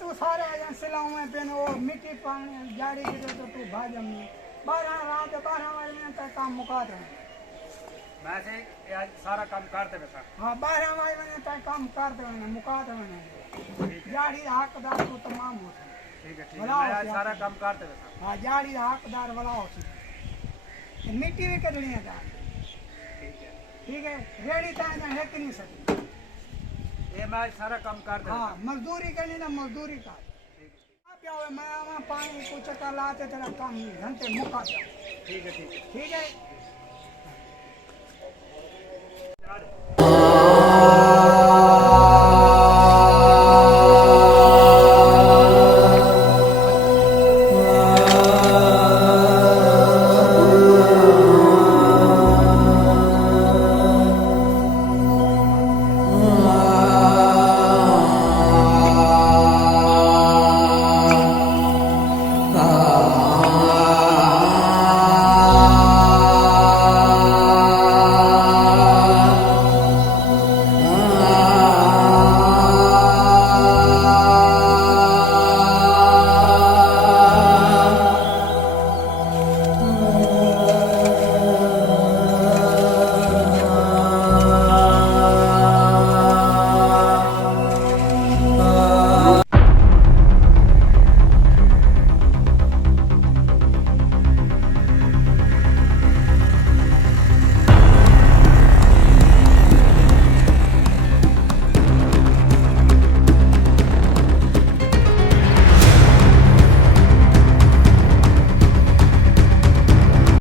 तू सारे सिलाऊ में पेन वो मिट्टी पानी जाड़ी की तो तू भाजम में 12 रात 12 बजे तक काम मुका दे मैं से आज सारा काम करते बेटा। हाँ 12 बजे तक काम कर दे मुका दे जाड़ी हकदार को तमाम हो ठीक है मैं आज सारा काम करते बेटा। हाँ जाड़ी हकदार वाला हो मिट्टी भी कदनी है ठीक है रेडी टाइम है कि नहीं सकती ये मैं सारा काम कर दे। हाँ मजदूरी करनी ना मजदूरी का क्या हुआ मैं वहाँ पानी कुछ का लाते तेरा काम घंटे मुका जाओ ठीक है ठीक है ठीक है